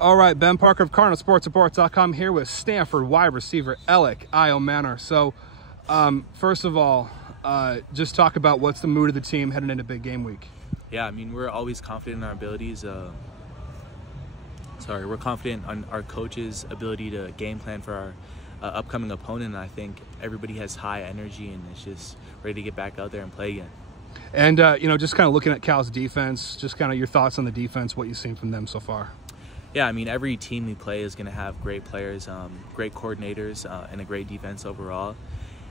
All right, Ben Parker of CardinalSportsReport.com here with Stanford wide receiver Elic Ayomanor. So, first of all, just talk about what's the mood of the team heading into big game week. Yeah, I mean, we're always confident in our abilities. We're confident on our coach's ability to game plan for our upcoming opponent. And I think everybody has high energy and is just ready to get back out there and play again. And, just kind of looking at Cal's defense, just kind of your thoughts on the defense, what you've seen from them so far. Yeah, I mean, every team we play is going to have great players, great coordinators, and a great defense overall.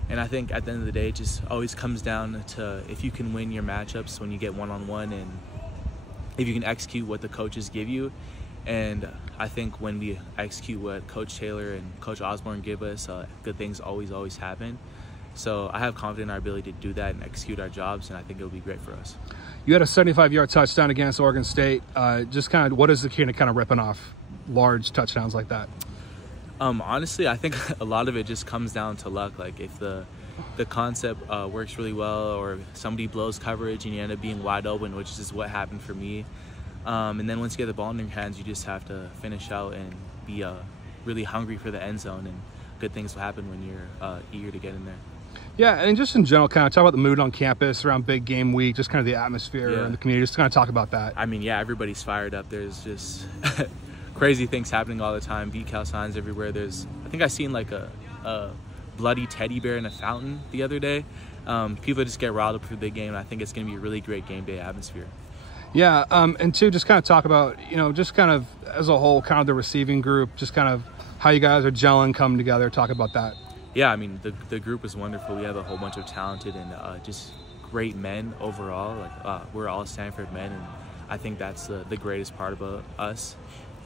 And I think at the end of the day, it just always comes down to if you can win your matchups when you get one-on-one and if you can execute what the coaches give you. And I think when we execute what Coach Taylor and Coach Osborne give us, good things always happen. So I have confidence in our ability to do that and execute our jobs, and I think it'll be great for us. You had a 75-yard touchdown against Oregon State. Just kind of, what is the key to kind of ripping off large touchdowns like that? Honestly, I think a lot of it just comes down to luck. Like if the concept works really well, or somebody blows coverage and you end up being wide open, which is what happened for me. And then once you get the ball in your hands, you just have to finish out and be really hungry for the end zone, and good things will happen when you're eager to get in there. Yeah, and just in general, kind of talk about the mood on campus around big game week, just kind of the atmosphere in the community, just kind of talk about that. I mean, yeah, everybody's fired up. There's just crazy things happening all the time, VCAL signs everywhere. I think I seen like a bloody teddy bear in a fountain the other day. People just get riled up for the big game, and I think it's going to be a really great game day atmosphere. Yeah, and two, just kind of talk about, just kind of as a whole, kind of the receiving group, just kind of how you guys are gelling, coming together, talk about that. Yeah, I mean, the group is wonderful. We have a whole bunch of talented and just great men overall. Like we're all Stanford men, and I think that's the greatest part about us.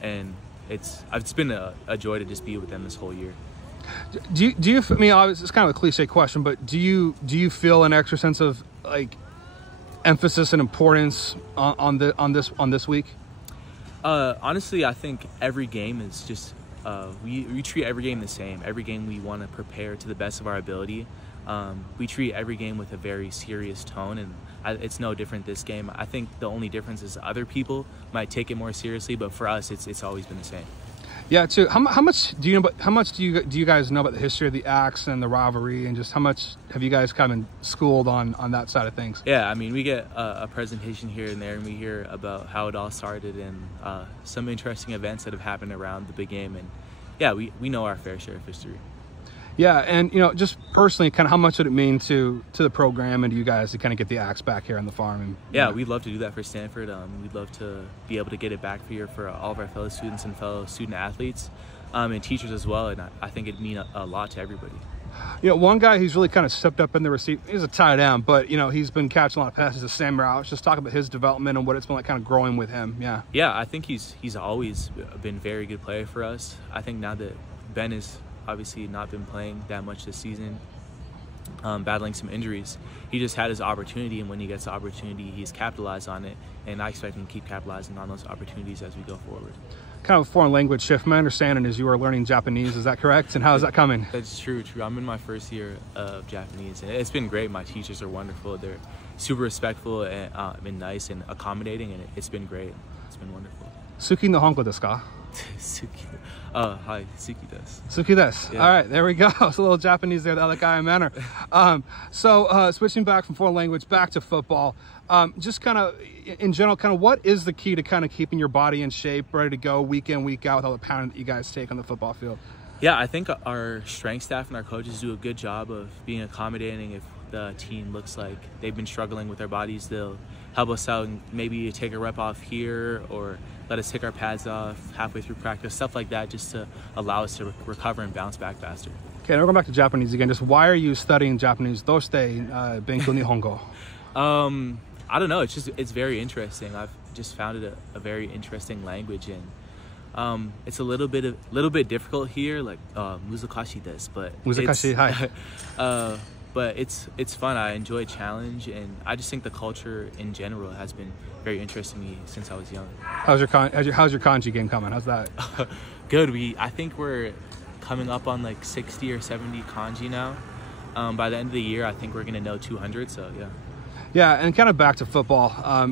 And it's been a joy to just be with them this whole year. Do you? I mean, it's kind of a cliche question, but do you feel an extra sense of like emphasis and importance on this week? Honestly, I think every game is just. We treat every game the same. Every game we want to prepare to the best of our ability. We treat every game with a very serious tone, and it's no different this game. I think the only difference is other people might take it more seriously, but for us, it's always been the same. Yeah, too. How much do you know? How much do you guys know about the history of the Axe and the rivalry, and just how much have you guys kind of schooled on that side of things? Yeah, I mean, we get a presentation here and there, and we hear about how it all started and some interesting events that have happened around the big game, and yeah, we know our fair share of history. Yeah, and just personally, kind of how much would it mean to the program and to you guys to kind of get the Axe back here on the farm? And, yeah, we'd love to do that for Stanford. We'd love to be able to get it back here for all of our fellow students and fellow student athletes and teachers as well. And I think it'd mean a lot to everybody. One guy who's really kind of stepped up in the receive, he's a tight end, but he's been catching a lot of passes. Sam Roush. Just talk about his development and what it's been like, kind of growing with him. Yeah, I think he's always been a very good player for us. I think now that Ben is obviously not been playing that much this season, battling some injuries, he just had his opportunity, and when he gets the opportunity, he's capitalized on it, and I expect him to keep capitalizing on those opportunities as we go forward. Kind of a foreign language shift. My understanding is you are learning Japanese. Is that correct? And how is that coming? That's true. I'm in my first year of Japanese, and it's been great. My teachers are wonderful. They're super respectful and nice and accommodating, and it's been great. It's been wonderful. Suki no hongo desu ka? Suki. Hi, Suki desu. Suki desu. Yeah. All right, there we go. It's a little Japanese there, the Elic Ayomanor. So switching back from foreign language back to football, just kind of in general, kind of what is the key to kind of keeping your body in shape, ready to go week in, week out with all the pounding that you guys take on the football field? Yeah, I think our strength staff and our coaches do a good job of being accommodating. If the team looks like they've been struggling with their bodies, they'll help us out and maybe take a rep off here or let us take our pads off halfway through practice, stuff like that, just to allow us to recover and bounce back faster. Okay, now we're going back to Japanese again. Just why are you studying Japanese? Doshite benkyou nihongo? I don't know. It's very interesting. I've just found it a very interesting language, and it's a little bit difficult here, like muzakashi desu, but muzakashi, hi. But it's fun. I enjoy challenge, and I just think the culture in general has been very interesting to me since I was young. How's your kanji game coming? How's that? Good. I think we're coming up on like 60 or 70 kanji now. By the end of the year, I think we're gonna know 200. So yeah. Yeah, and kind of back to football.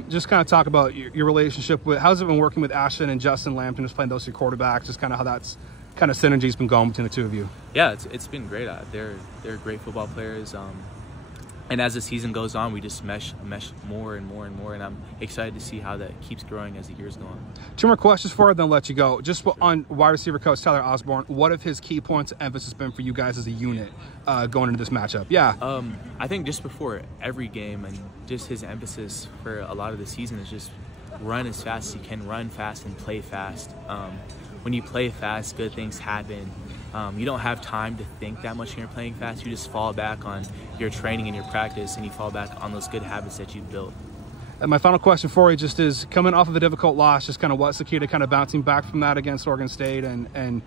Just kind of talk about your relationship with, how's it been working with Ashton and Justin Lampton, just playing those two quarterbacks, just kind of how that's kind of synergy's been going between the two of you. Yeah, it's been great. They're great football players. And as the season goes on, we just mesh more and more and more, and I'm excited to see how that keeps growing as the years go on. Two more questions for you, then let you go. Just on wide receiver coach Tyler Osborne, what have his key points of emphasis been for you guys as a unit going into this matchup? Yeah. I think just before every game, and just his emphasis for a lot of the season is just run as fast as you can, run fast and play fast. When you play fast, good things happen. You don't have time to think that much when you're playing fast. You just fall back on your training and your practice, and you fall back on those good habits that you've built. And my final question for you just is, coming off of a difficult loss, just kind of what's the key to kind of bouncing back from that against Oregon State? And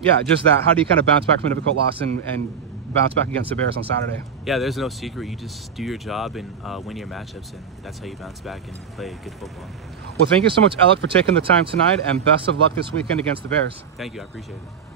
yeah, just that. How do you kind of bounce back from a difficult loss and bounce back against the Bears on Saturday? Yeah, there's no secret. You just do your job and win your matchups, and that's how you bounce back and play good football. Well, thank you so much, Elic, for taking the time tonight, and best of luck this weekend against the Bears. Thank you. I appreciate it.